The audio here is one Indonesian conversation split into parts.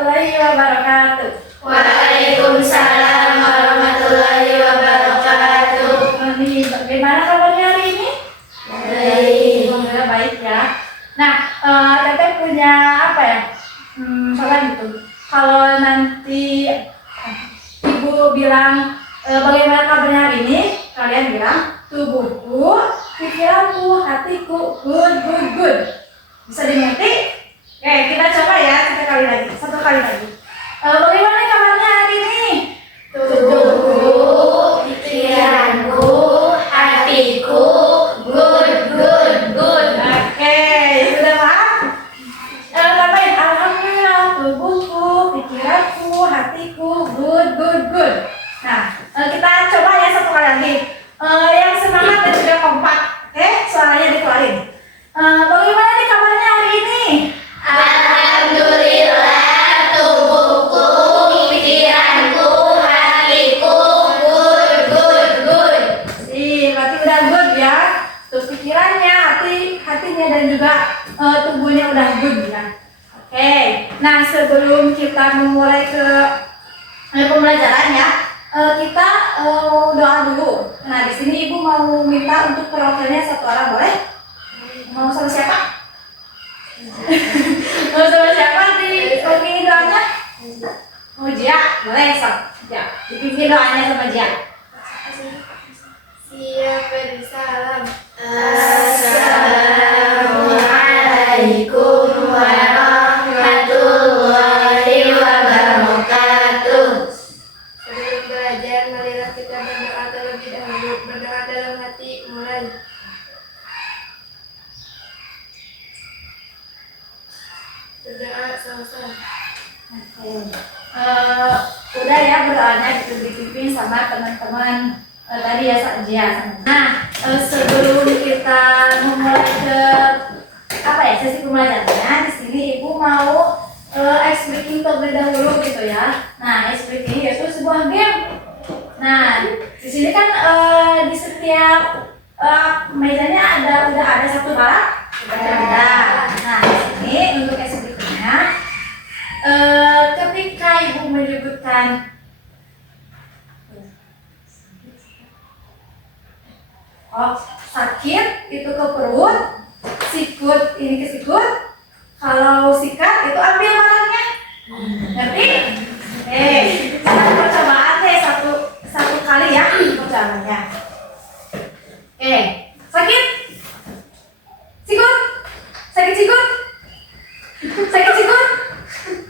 warahmatullahi wabarakatuh. Waalaikumsalam warahmatullahi wabarakatuh. Nih, bagaimana kabarnya hari ini? Baik. Alhamdulillah baik ya. Nah, Teteh punya apa ya? Soalnya gitu. Kalau nanti ibu bilang bagaimana kabarnya hari ini, kalian bilang tubuhku, pikiranku, hatiku, good. Bisa dimengerti? Oke, kita coba ya, satu kali lagi. Bagaimana kabarnya hari ini? Tubuhku, pikiranku, hatiku, good. Oke, sudah paham? Tambahin, alhamdulillah, tubuhku, pikiranku, hatiku, good. Nah, kita coba ya satu kali lagi. Yang semangat dan juga kompak. Oke, suaranya dikeluarin. Bagaimana nih kabarnya hari ini? Alhamdulillah, tubuhku, pikiranku, hatiku, good. Berarti udah good ya. Tuh pikirannya, hatinya dan juga tubuhnya udah good ya. Oke. Nah, sebelum kita memulai ke pembelajaran ya, kita doa dulu. Nah, di sini Ibu mau minta untuk perwakilannya satu orang, boleh? Mau sama siapa? Mau sama siapa di ini doanya? Mau Jia? Boleh, sok. Ya, dipimpin doanya sama Jia. Siapa salam. Assalamualaikum warahmatullahi wabarakatuh. Sebelum belajar, marilah kita berdoa terlebih dahulu. Berdoa dalam hati, mulai. Berdoa sama-sama. Udah ya berdoanya dipimpin sama teman-teman tadi ya Jia. Nah, sebelum kita memulai ke sesi pembelajarannya, di sini Ibu mau ice breaking terlebih dahulu gitu ya. Nah, ice breaking itu sebuah game. Nah, di sini kan di setiap mejanya udah ada satu bak. Nah, di sini untuk ice breakingnya, ketika Ibu menyebutkan sakit itu ke perut, sikut ini ke sikut, kalau sikat itu ambil barangnya. Ngerti? Sekarang percobaan deh satu kali ya percobaannya. Sakit sikut, sakit sikut, sakit sikut,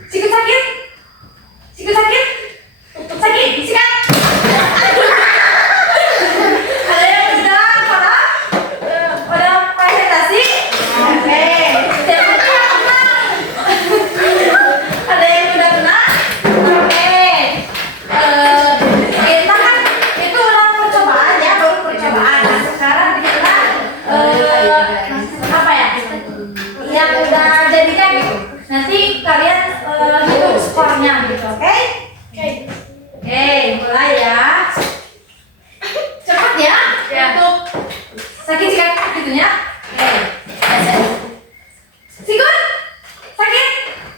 sikut sakit, sikut sakit, sakit sikat. Nanti kalian hitung skornya gitu, oke? Oke, mulai ya. Cepat ya, untuk sakit sikat gitunya. Sikut, sakit,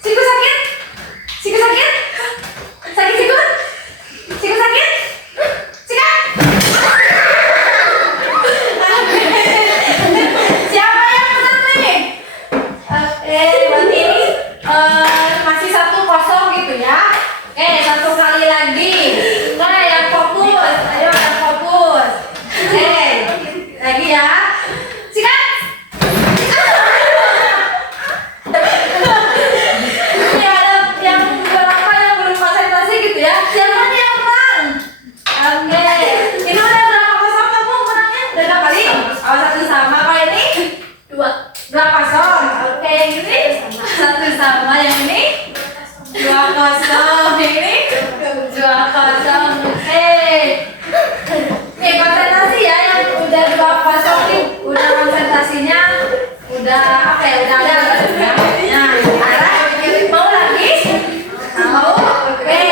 sikut sakit, sikut sakit, sakit sikut, sikut sakit, sikat. Siapa yang menang nih? Berarti ini masih 1-0 gitu ya. Satu kali lagi. Nah, yang fokus. Ayo yang fokus. Lagi ya. Sikat. Ini ada yang beberapa yang belum konsentrasi gitu ya. Siapa nih yang menang? Ini udah berapa kosong kamu menangnya? Udah berapa kali? Satu sama. Kalau ini? 2-0. Oke, yang ini 1 sama, yang ini 2-0, ini 2-0. Nih konsentrasi ya, yang udah 2-0 nih, udah konsentrasinya udah udah ada ya. Nah, sekarang mau lagi? Mau? Oke.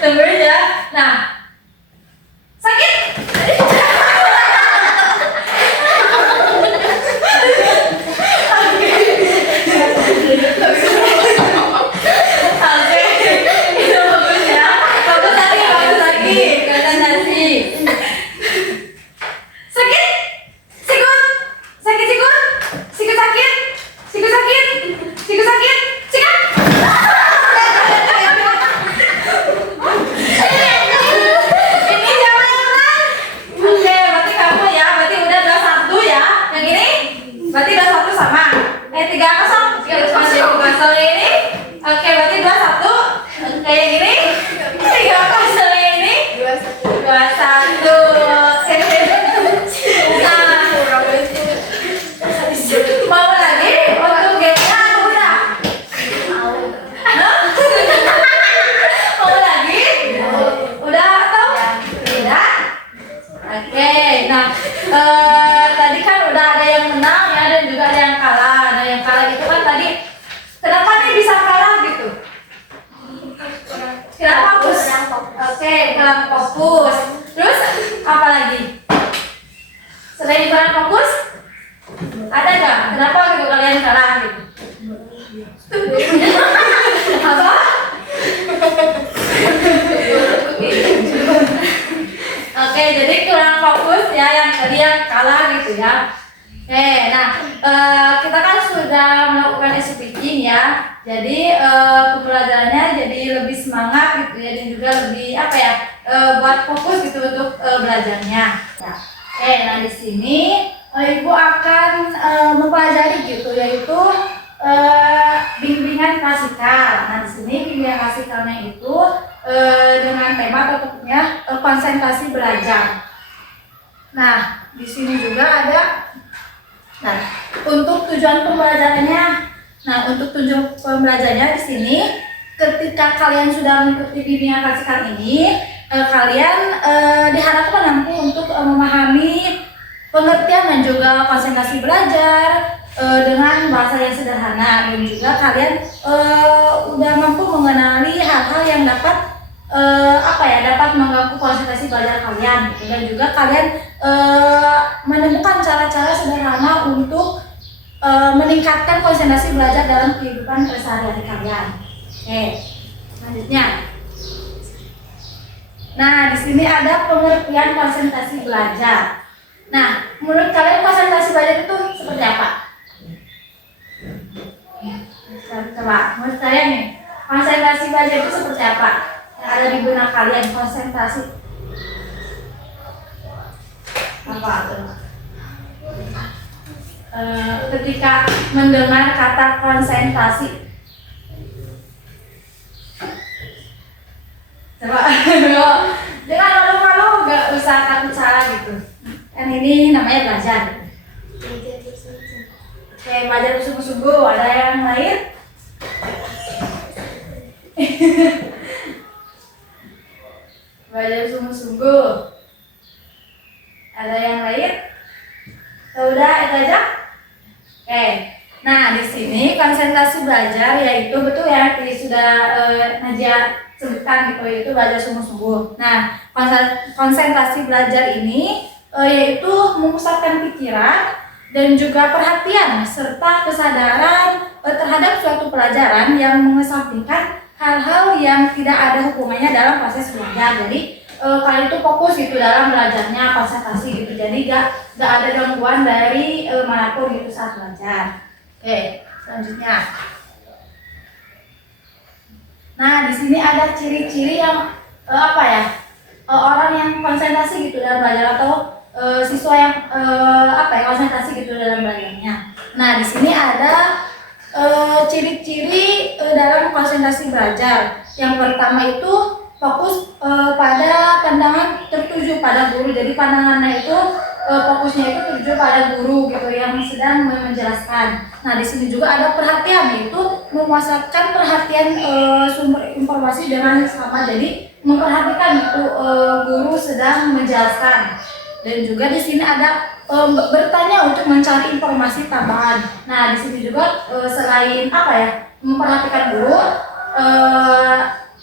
Tungguin ya. Nah, sakit. kurang fokus. Terus apa lagi? Selain kurang fokus, ada nggak? Kenapa gitu kalian kalah gitu? Apa? Oke, jadi kurang fokus ya yang tadi yang kalah gitu ya. Nah kita kan sudah melakukan speaking ya. Jadi pembelajarannya jadi lebih semangat gitu ya dan juga lebih apa ya buat fokus gitu untuk belajarnya. Nah di sini ibu akan mempelajari gitu yaitu bimbingan klasikal. Nah di sini bimbingan klasikalnya itu dengan tema atau topiknya konsentrasi belajar. Nah di sini juga ada. Nah untuk tujuan pembelajarannya, di sini ketika kalian sudah mengikuti bimbingan klasikal ini, kalian diharapkan mampu untuk memahami pengertian dan juga konsentrasi belajar dengan bahasa yang sederhana, dan juga kalian udah mampu mengenali hal-hal yang dapat dapat mengganggu konsentrasi belajar kalian gitu. Dan juga kalian menemukan cara-cara sederhana untuk meningkatkan konsentrasi belajar dalam kehidupan sehari-hari kalian. Selanjutnya. Nah, di sini ada pengertian konsentrasi belajar. Nah, menurut kalian konsentrasi belajar itu seperti apa? Coba, menurut kalian nih, konsentrasi belajar itu seperti apa? Yang ada di benak kalian konsentrasi. Apa tuh? Ketika mendengar kata konsentrasi. Coba, jangan malu-malu, nggak usah takut salah gitu. Kan ini namanya belajar. Oke, belajar sungguh-sungguh. Ada yang lain? Belajar sungguh-sungguh. Ada yang lain? Udah, itu aja. Nah di sini konsentrasi belajar yaitu betul ya, tadi sudah Najia sebutkan gitu, yaitu belajar sungguh-sungguh. Nah konsentrasi belajar ini yaitu memusatkan pikiran dan juga perhatian serta kesadaran terhadap suatu pelajaran yang mengesampingkan hal-hal yang tidak ada hubungannya dalam proses belajar. Jadi kalian itu fokus gitu dalam belajarnya, konsentrasi gitu. Jadi gak ada gangguan dari manapun gitu saat belajar. Selanjutnya. Nah, di sini ada ciri-ciri yang orang yang konsentrasi gitu dalam belajar atau siswa yang konsentrasi gitu dalam belajarnya. Nah, di sini ada ciri-ciri dalam konsentrasi belajar. Yang pertama itu fokus pada pandangan tertuju pada guru. Jadi pandangannya itu fokusnya itu tertuju pada guru gitu yang sedang menjelaskan. Nah di sini juga ada perhatian, yaitu memusatkan perhatian sumber informasi dengan sama. Jadi memperhatikan itu guru sedang menjelaskan. Dan juga di sini ada bertanya untuk mencari informasi tambahan. Nah di sini juga selain memperhatikan guru,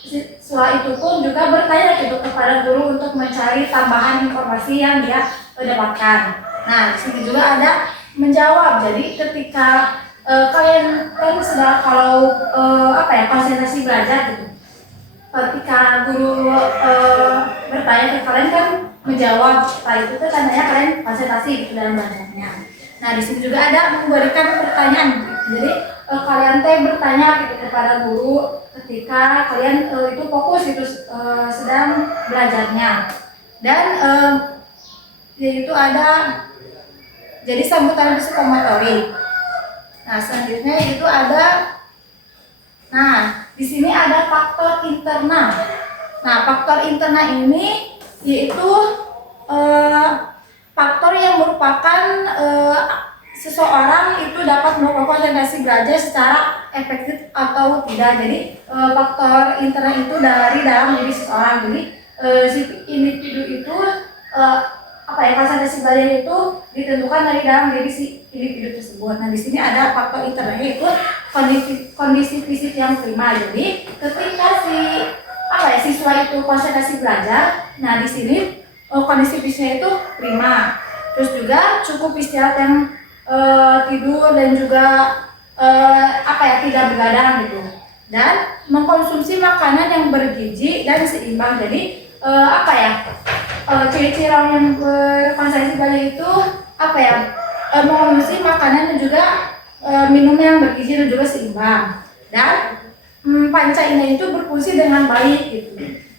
siswa itu pun juga bertanya gitu kepada guru untuk mencari tambahan informasi yang dia dapatkan. Nah, di sini juga ada menjawab. Jadi ketika kalian kan sedang konsentrasi belajar gitu. Ketika guru bertanya ke kalian kan menjawab. Setelah itu kan tandanya kalian konsentrasi gitu dalam belajarnya. Nah, di sini juga ada memberikan pertanyaan. Jadi kalian bertanya gitu kepada guru ketika kalian itu fokus itu sedang belajarnya. Dan yaitu ada jadi sambutan psikomotorik. Nah selanjutnya itu ada, di sini ada faktor internal. Nah faktor internal ini yaitu faktor yang merupakan seseorang itu dapat melakukan konsentrasi belajar secara efektif atau tidak. Jadi faktor internal itu dari dalam diri seseorang. Jadi si individu itu konsentrasi belajar itu ditentukan dari dalam diri si individu tersebut. Nah di sini ada faktor internal, yaitu kondisi fisik yang prima. Jadi ketika si apa ya, siswa itu konsentrasi belajar. Nah di sini kondisi fisiknya itu prima. Terus juga cukup istirahat yang tidur dan juga apa ya, tidak begadang gitu. Dan mengkonsumsi makanan yang bergizi dan seimbang. Jadi apa ya, ciri-ciri orang yang berkonsentrasi belajar itu apa ya, mengkonsumsi makanan dan juga minum yang bergizi dan juga seimbang. Dan panca indera itu berfungsi dengan baik gitu.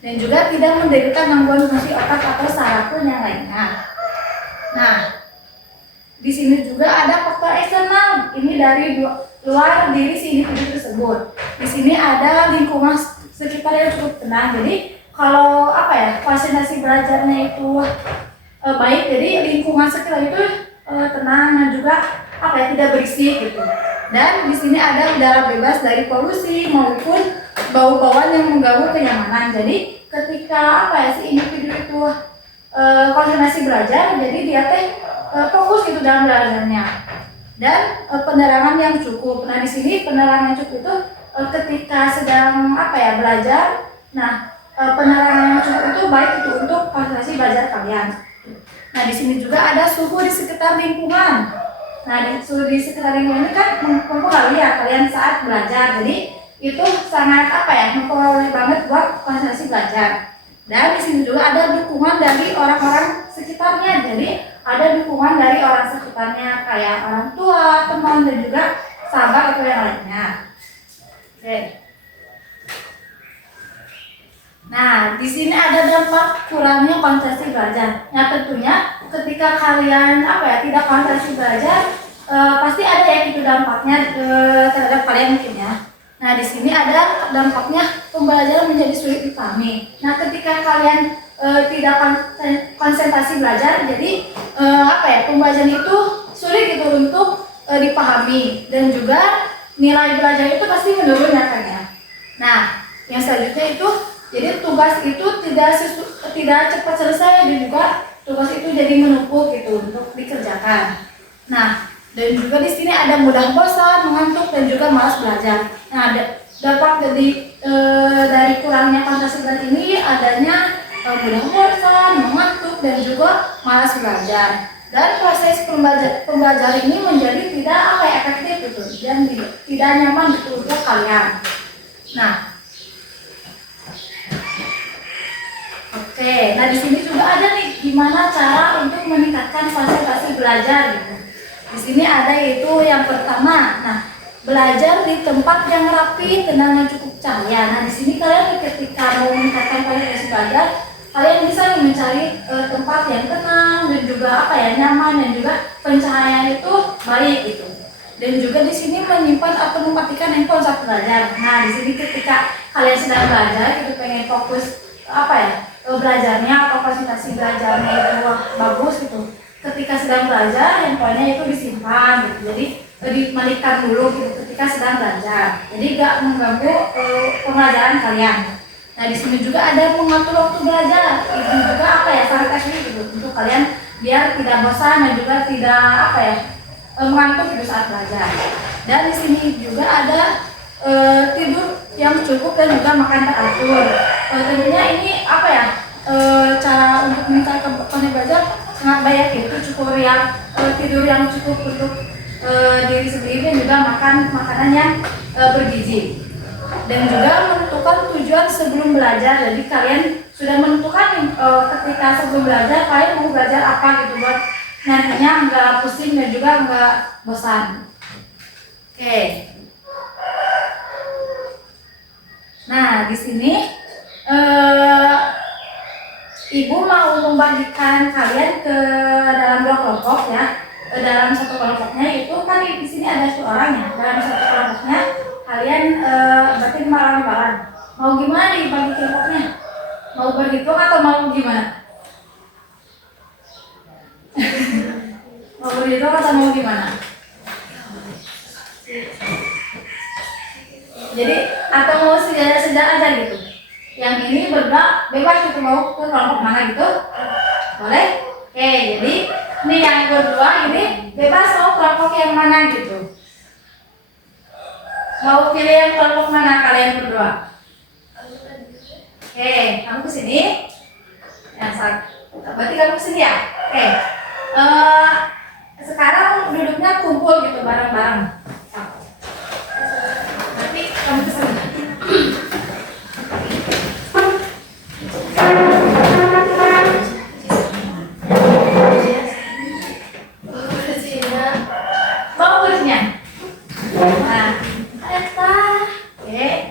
Dan juga tidak menderita gangguan fungsi otak atau saraf pun yang lainnya. Nah, di sini juga ada faktor eksternal. Ini dari luar diri si individu tersebut. Di sini ada lingkungan sekitar yang cukup tenang. Jadi kalau apa ya, konsentrasi belajarnya itu baik, jadi lingkungan sekitar itu tenang dan juga apa ya, tidak berisik gitu. Dan di sini ada udara bebas dari polusi maupun bau-bauan yang mengganggu kenyamanan. Jadi ketika apa ya, si individu itu konsentrasi belajar, jadi dia fokus gitu dalam belajarnya. Dan penerangan yang cukup. Nah di sini penerangan yang cukup itu ketika sedang apa ya, belajar. Nah penerangan yang cukup itu baik itu untuk konsentrasi belajar kalian. Nah di sini juga ada suhu di sekitar lingkungan. Nah di suhu di sekitar lingkungan ini kan mempengaruhi ya kalian saat belajar. Jadi itu sangat apa ya, mempengaruhi banget buat konsentrasi belajar. Dan di sini juga ada dukungan dari orang-orang sekitarnya. Jadi ada dukungan dari orang sekitarnya kayak orang tua, teman, dan juga sahabat atau yang lainnya. Oke. Nah, di sini ada dampak kurangnya konsentrasi belajar. Nah, tentunya ketika kalian apa ya, tidak konsentrasi belajar, pasti ada ya itu dampaknya terhadap kalian mungkin ya. Nah, di sini ada dampaknya pembelajaran menjadi sulit dipahami. Nah, ketika kalian tidak konsentrasi belajar, jadi apa ya, pembelajaran itu sulit gitu untuk dipahami, dan juga nilai belajar itu pasti menurun ya kan ya. Nah, yang selanjutnya itu jadi tugas itu tidak cepat selesai, dan juga tugas itu jadi menumpuk gitu untuk dikerjakan. Nah, dan juga di sini ada mudah bosan, mengantuk, dan juga malas belajar. Nah, dampak dari kurangnya konsentrasi belajar ini adanya mudah bosan, mengantuk, dan juga malas belajar. Dan proses pembelajaran ini menjadi tidak apa ya, efektif gitu, dan tidak nyaman gitu untuk kalian. Nah, oke, nah di sini juga ada nih gimana cara untuk meningkatkan konsentrasi belajar gitu. Di sini ada yaitu yang pertama, nah belajar di tempat yang rapi, tenang, dan cukup cahaya. Nah di sini kalian ketika mau meningkatkan konsentrasi belajar, kalian bisa nih mencari tempat yang tenang dan juga apa ya, nyaman, dan juga pencahayaan itu baik gitu. Dan juga di sini menyimpan atau mematikan handphone saat belajar. Nah di sini ketika kalian sedang belajar, itu pengen fokus apa ya, belajarnya atau konsentrasi belajarnya itu bagus gitu. Ketika sedang belajar, handphonenya itu disimpan gitu. Jadi dimatikan dulu gitu ketika sedang belajar. Jadi gak mengganggu pembelajaran kalian. Nah di sini juga ada mengatur waktu belajar. Itu juga apa ya, sangat teknis gitu untuk kalian biar tidak bosan dan juga tidak apa ya, mengantuk gitu saat belajar. Dan di sini juga ada tidur yang cukup dan juga makan teratur. Tentunya ini apa ya, cara untuk meningkatkan konsentrasi belajar sangat banyak, itu cukup yang tidur yang cukup untuk diri sendiri, dan juga makan makanan yang bergizi. Dan juga menentukan tujuan sebelum belajar. Jadi kalian sudah menentukan ketika sebelum belajar kalian mau belajar apa gitu, buat nantinya enggak pusing dan juga enggak bosan. Oke. Nah di sini ibu mau membagikan kalian ke dalam dua kelompok ya. Dalam satu kelompoknya itu kan di sini ada seorang ya. Dalam satu kelompoknya kalian berarti bareng-bareng. Mau gimana dibagi kelompoknya? Mau berhitung atau mau gimana? Mau berhitung atau mau gimana? Jadi atau mau sejajar aja gitu. Yang ini berdua bebas gitu, mau ke kelompok mana gitu, boleh? Oke, jadi ini yang berdua ini bebas mau kelompok yang mana gitu. Mau pilih yang kelompok mana kalian berdua? Oke, kamu ke sini. Ya, berarti kamu ke sini ya. Oke. Sekarang duduknya kumpul gitu bareng-bareng. Nanti kamu ke sini. Mau kursinya? Nah, Eta. Oke.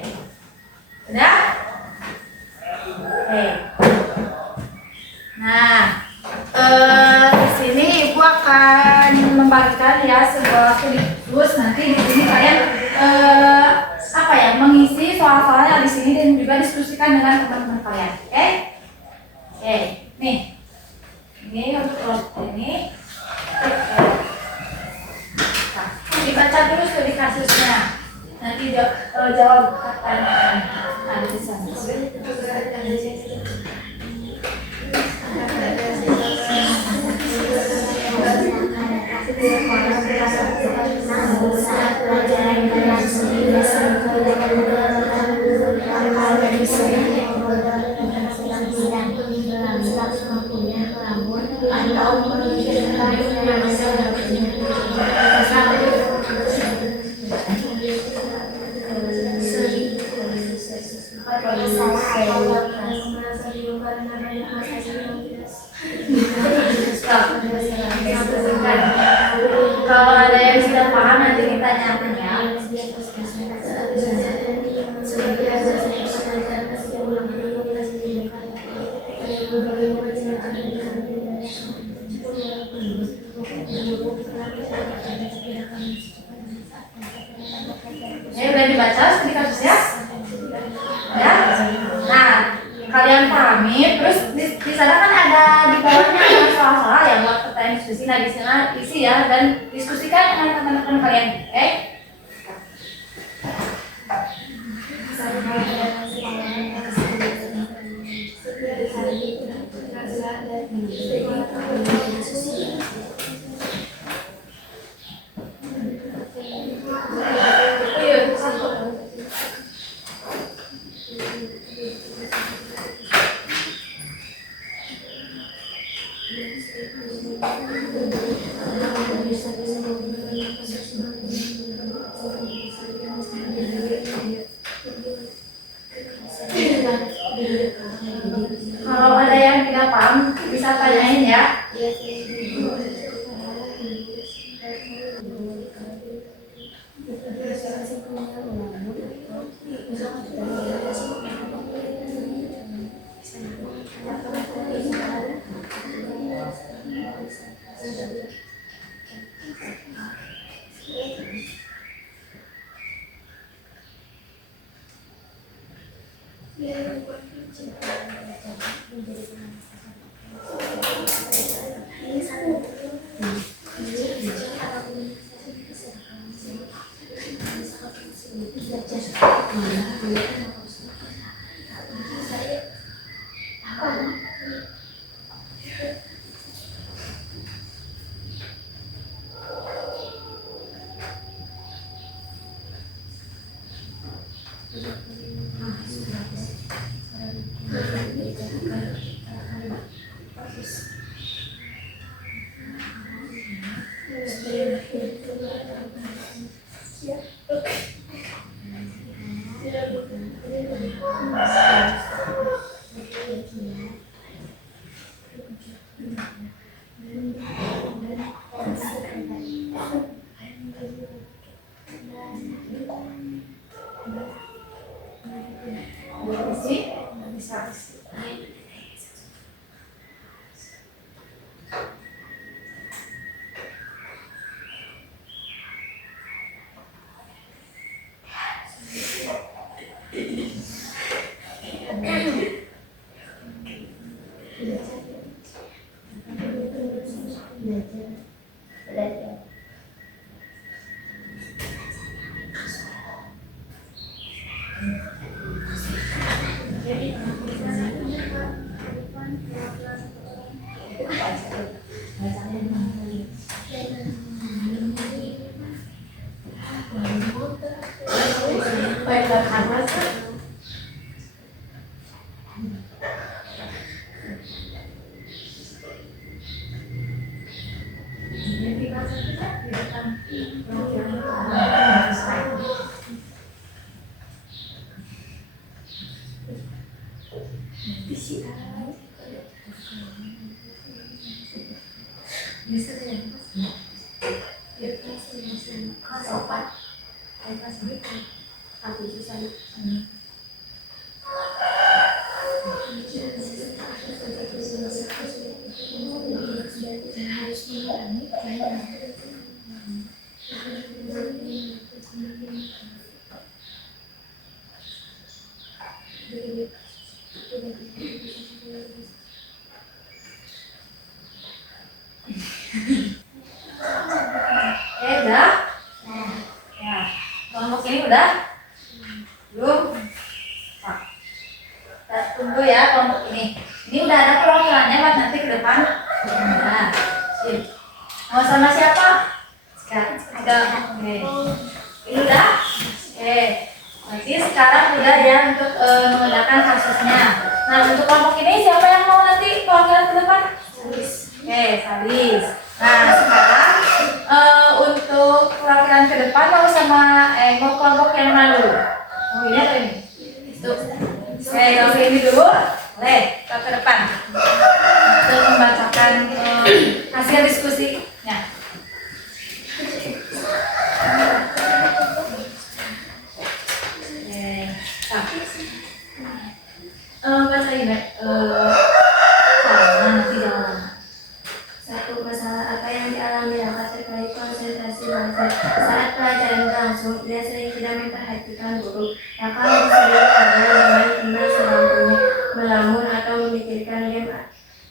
Udah? Oke. Nah, di sini ibu akan membagikan ya sebuah tugas. Nanti di sini kalian apa ya, mengisi soal-soalnya di sini dan juga diskusikan dengan teman-teman kalian. Oke? Oke. Nih. Ini untuk kelompok ini. Nah, dibaca dulu studi kasusnya. Nanti jawab pertanyaan. Ada di sana. Kalau ada yang sudah paham nanti ditanyakan ya. Udah dibaca studi kasusnya? Ya. Nah, kalian pahami, terus di sana kan ada di bawahnya ada soal-soal ya buat pertanyaan diskusi. Nah, di sana isi ya dan diskusikan dengan teman-teman kalian, oke? Kalau ada yang tidak paham bisa tanyain ya. di depan. Bisa ya? Sopan. Aku susah. Udah? Ya. Kelompok ini udah? Belum? Nah, kita tunggu ya kelompok ini. Ini udah ada perwakilannya buat nanti ke depan. Nah, sip. Mau sama siapa? Sekarang ada. Oke. Ini udah? Oke. Nanti sekarang udah ya untuk menggunakan kasusnya. Nah, untuk kelompok ini siapa yang mau nanti perwakilan ke depan? Salis. Oke, Salis. Nah, sekarang untuk perwakilan ke depan mau sama mau kelompok yang mana dulu? Oh ini atau ini? Tuh. Oke, kalau ini dulu, boleh ke depan untuk membacakan hasil diskusinya. Bahasa ini, nanti jangan. Satu, masalah apa yang dialami Raka terkait konsentrasi belajar saat pelajaran berlangsung. Dia sering tidak memperhatikan guru. Raka lebih sering adalah dengan teman sebangkunya, melamun atau memikirkan game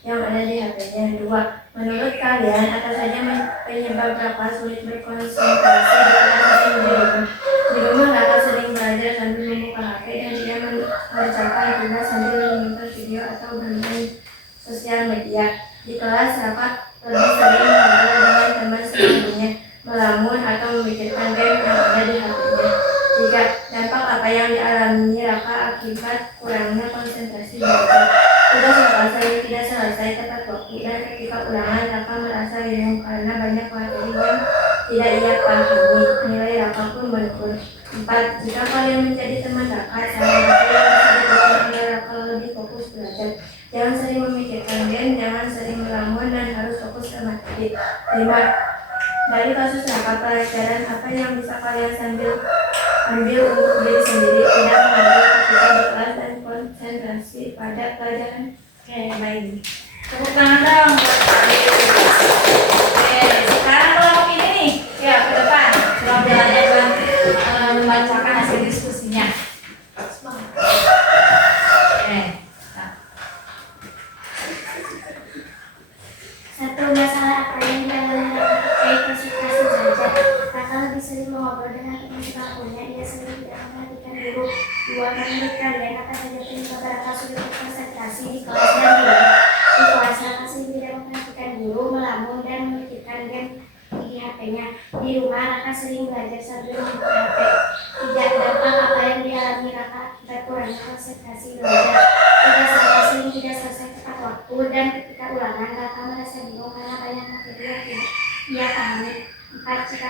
yang ada di HP-nya. Dua, menurut kalian apa saja penyebab Raka sulit berkonsentrasi di kelas masing di rumah? Di rumah Raka sering belajar sambil membuka HP dan dia mengerjakan tugas sambil menonton video atau bermain sosial media. Di kelas Raka lebih sering ngobrol dengan teman sebangkunya, melamun atau memikirkan game yang ada di HP-nya. Tiga, dampak apa yang dialami Raka akibat kurangnya konsentrasi belajar. Tugas Raka sering tidak selesai tepat waktu dan ketika ulangan Raka merasa bingung karena banyak materi yang tidak ia pahami. Nilai Raka pun menurun. Empat, jika kalian menjadi teman Raka, saran apa yang bisa dilakukan agar Raka lebih fokus belajar? Jangan sering memikirkan game, jangan sering melamun, dan harus fokus ke materi. 5. Dari kasus Raka, pelajaran apa yang bisa kalian ambil untuk diri sendiri, tidak mengambil ketika di kelas dan konsentrasi pada pelajaran. Oke, baik. Tepuk tangan dong buat Salis. Oke, sekarang kelompok ini nih, ya ke depan. Perwakilannya akan membacakan hasil diskusinya. Oke. Satu, masalah apa yang dialami Raka terkait konsentrasi belajar. Raka lebih sering mengobrol dengan teman sebangkunya, ia sering tidak memperhatikan guru. Dua, menurut kalian apa saja penyebab Raka sulit berkonsentrasi di kelas dan di rumah? Di kelas Raka sering tidak memperhatikan guru, melamun dan memikirkan game di HP-nya. Di rumah Raka sering belajar sambil membuka HP. Tiga, dampak apa yang dialami Raka akibat kurangnya konsentrasi belajar. Tugas Raka sering tidak selesai tepat waktu dan ketika ulangan Raka merasa bingung karena banyak materi yang tidak ia pahami. 4. Jika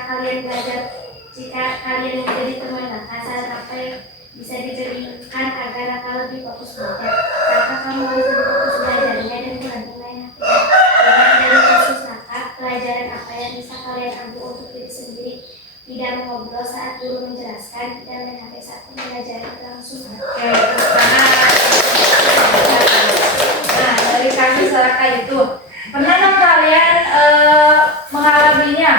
kalian menjadi teman Raka, saran apa yang bisa diberikan agar Raka lebih fokus belajar? Raka kamu harus lebih fokus belajarnya dan bukan main HP. Dari kasus Raka, pelajaran apa yang bisa kalian ambil untuk diri sendiri? Tidak mengobrol saat guru menjelaskan, tidak main HP saat pembelajaran berlangsung. Oke, nah, dari kasus Raka itu, pernah nggak kalian mengalaminya?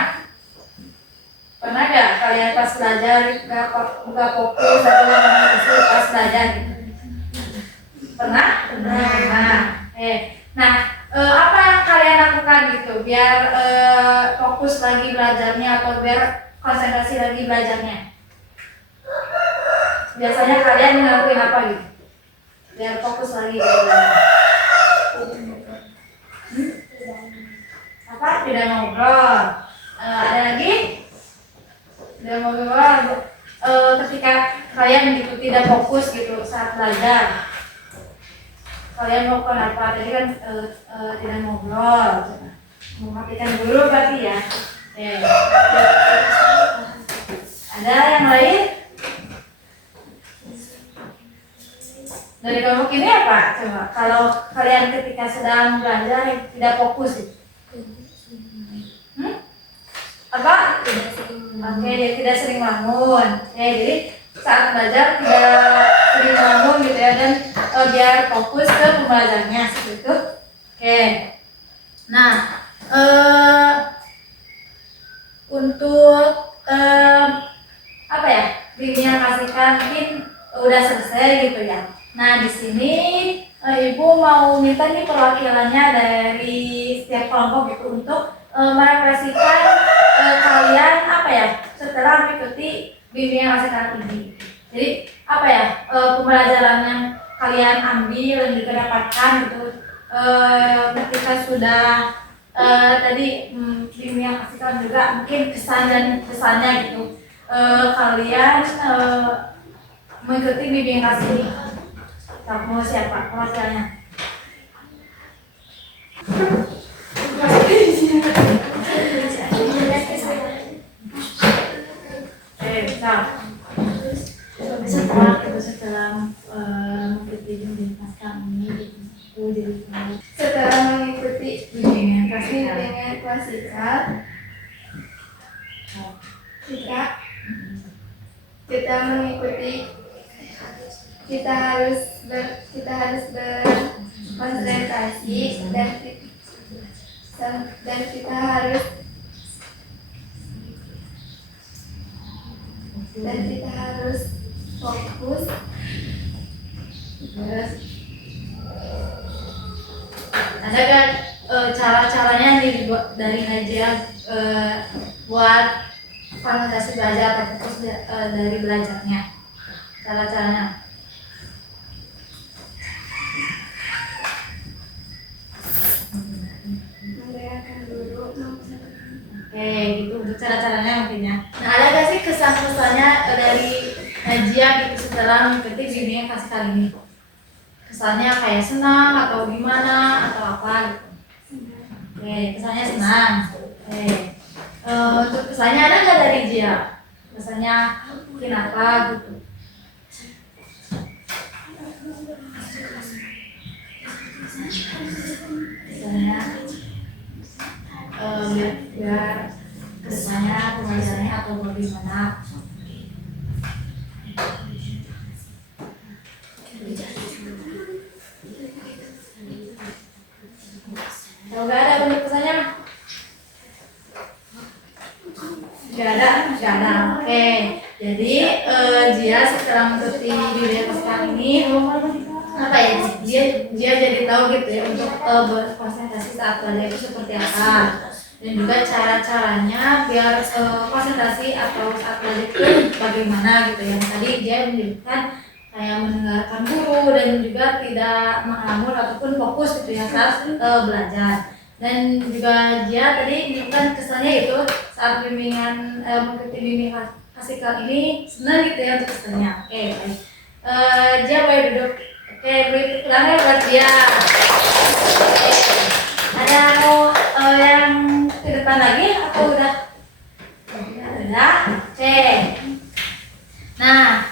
Pernah nggak kalian pas belajar nggak fokus atau nggak pas belajar? Pernah? Pernah. Nah, apa yang kalian lakukan gitu biar fokus lagi belajarnya atau biar konsentrasi lagi belajarnya? Biasanya kalian ngelakuin apa gitu? Biar fokus lagi belajarnya. Apa? Tidak ngobrol. Ada lagi? Tidak ngobrol. Ketika kalian gitu tidak fokus gitu saat belajar, kalian mau kenapa? Tadi kan tidak ngobrol, mematikan dulu berarti ya. Oke. Ada yang lain? Dari kelompok ini apa? Coba kalau kalian ketika sedang belajar tidak fokus, apa? Oke, tidak sering melamun. Oke, jadi saat belajar tidak sering melamun gitu ya, dan biar fokus ke pembelajarannya seperti itu. Oke. Nah, untuk apa ya? Bimbingan kasihkan mungkin udah selesai gitu ya. Nah, di sini Ibu mau minta nih perwakilannya dari setiap kelompok gitu untuk merefleksikan kalian apa ya setelah mengikuti bimbingan kasihkan ini. Jadi apa ya pembelajaran yang kalian ambil dan juga dapatkan gitu ketika sudah tadi bimbingan kasihkan juga mungkin kesan dan kesannya gitu. Kalian mengikuti bimbingan kasih ini. Kamu siapa perwakilannya? Setelah mengikuti bimbingan kami Setelah mengikuti bimbingan bimbingan klasikal, kita mengikuti kita harus berkonsentrasi dan kita harus fokus. Ada kan cara-caranya dari Najia buat konsentrasi belajar atau fokus dari belajarnya, cara-caranya? Oke, gitu untuk cara-caranya mungkin ya. Nah, ada gak sih kesan-kesannya dari Najia gitu setelah mengikuti bimbingan kasih kali ini? Kesannya kayak senang atau gimana atau apa gitu? Oke, kesannya senang. Oke, untuk kesannya ada nggak dari Jia? Kesannya mungkin apa gitu? Kesannya biar kesannya pembelajarannya atau bagaimana? Kalau nggak ada bentuk kesannya, nggak ada. Oke, jadi Jia setelah mengikuti bimbingan kali ini apa ya? Dia jadi tahu gitu ya untuk berkonsentrasi saat belajar itu seperti apa, dan juga cara-caranya biar konsentrasi atau saat belajar itu bagaimana gitu ya. Tadi dia menyebutkan kayak mendengarkan guru dan juga tidak mengambil ataupun fokus gitu ya saat belajar. Dan juga dia tadi menyebutkan kesannya itu saat bimbingan mengikuti bimbingan kasih kali ini senang gitu ya untuk kesannya. Oke, baik. Dia boleh duduk. Oke, beri tepuk tangan buat dia. Oke. Ada mau yang ke depan lagi atau udah? Udah. Oke. Nah,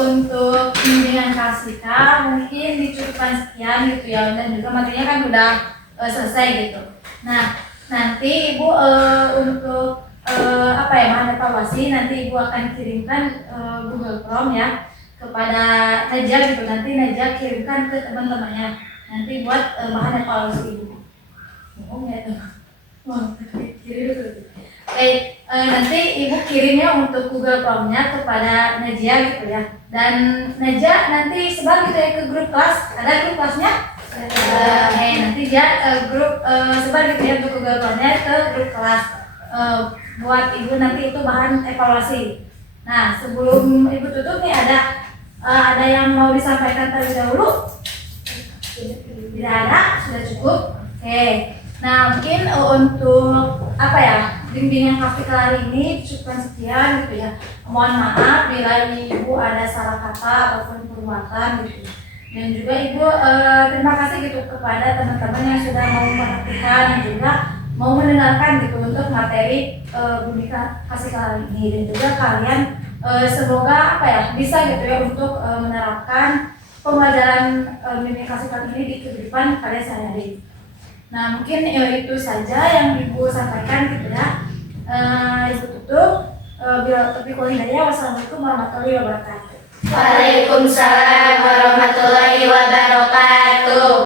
untuk bimbingan kasika mungkin dicukupkan sekian gitu ya, dan juga materinya kan udah selesai gitu. Nah, nanti Ibu untuk apa ya, bahan evaluasi nanti Ibu akan kirimkan Google Form ya kepada Najia gitu. Nanti Najia kirimkan ke teman-temannya nanti buat bahan evaluasi Ibu. Ya tuh. Wah, kirim dulu. Baik, nanti Ibu kirimnya untuk Google Form-nya kepada Najia gitu ya. Dan Najia nanti sebar gitu ya ke grup kelas. Ada grup kelasnya? Nanti dia sebar gitu ya untuk Google Form-nya ke grup kelas. Buat Ibu nanti itu bahan evaluasi. Nah, sebelum Ibu tutup nih ada yang mau disampaikan terlebih dahulu? Tidak ada, sudah cukup. Oke. Nah, mungkin untuk apa ya, bimbingan praktikal hari ini cukupkan sekian gitu ya. Mohon maaf bila Ibu ada salah kata ataupun perbuatan gitu. Dan juga Ibu terima kasih gitu kepada teman-teman yang sudah mau memperhatikan dan juga mau mendengarkan gitu untuk materi Bhumika kasih kali ini, dan juga kalian semoga apa ya bisa gitu ya untuk menerapkan pembelajaran Bhumika kasih kali ini di kehidupan kalian sehari-hari. Nah mungkin itu saja yang Ibu sampaikan gitu ya. Ibu tutup. Bila taufiq wal hidayah. Wassalamualaikum warahmatullahi wabarakatuh. Waalaikumsalam warahmatullahi wabarakatuh.